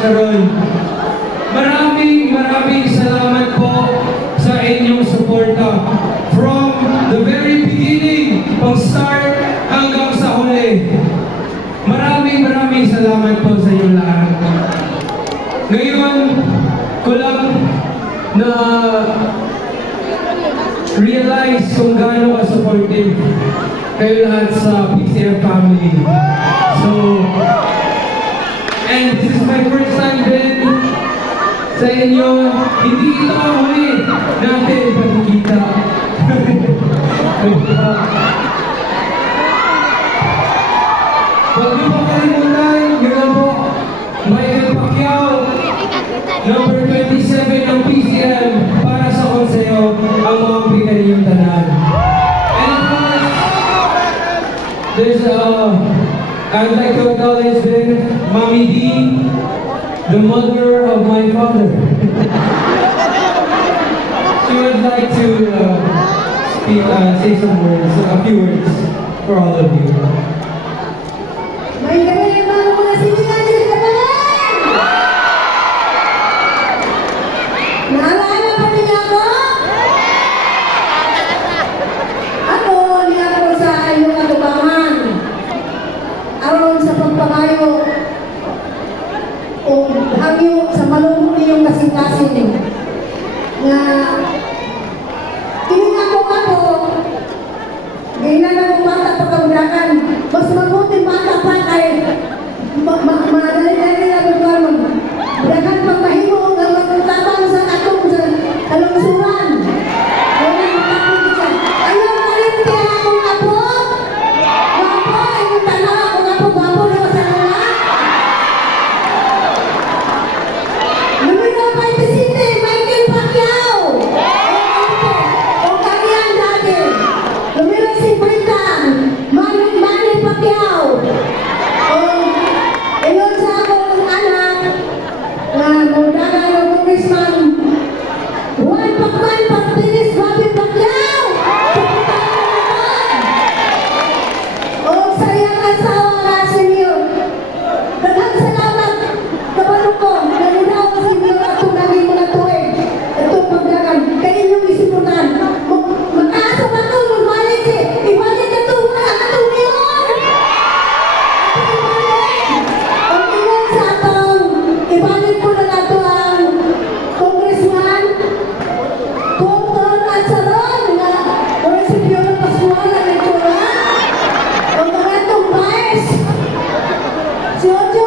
Sharon. Maraming salamat po sa inyong suporta. From the very beginning, pag-start hanggang sa huli. Maraming salamat po sa inyong lahat. Ngayon, ko lang na realize kung gaano ka-supportive kayo lahat sa PCF family. So, and this is my first time din sa inyo. Hindi ito ang huli natin pagkikita. Huwag niyo pa kalimutan, yun po, Michael Pacquiao, number 27 ng PCM, para sa konseyo, ang mga pinaniyong tanan. And of course, there's I'd like to acknowledge then Mommy D, the mother of my father. She would like to say some words, a few words for all of you. May galing mga mga sinigalig ka ba yan? Naalala pa niya ako? Ako, niya ako sa iyong katubangan. Aron sa pagpamayo o hangyo sa malungkot niyong kasing-kasing na tinignan ako ganyan akong bata pagkagudakan mas mabuti bata pa kay madali-dali lang ang dagan pagmahimo ang magtabang sa atong sa kalungsuran. Ayaw kalimti akong apo. Wapo, yung tanaw akong apo, wapo na masalawa. Numero 27, Michael Pacquiao. O kariyan dati. Numero 50, Manny Pacquiao. O, iyon sa akong anak na mundaga ng congressman Juan Pacman Pagtinis Bobby Pacquiao. O sa iyang asawa nga senyor. Daghang salamat kabalo ko. Nalinaw ko sa inyo atong naging mga tuwig. Itong pagdagan. Kaya inyong isipunan. Mataas ang bato. Magbalik eh. Ibalik ka ito. Wala ka ito ngayon. Ang iyon sa atong ibalik po na nato ang congressman Cotton at Saron na munisipyo ng Pascual at Lectura. Ang mga itong vice si Ocho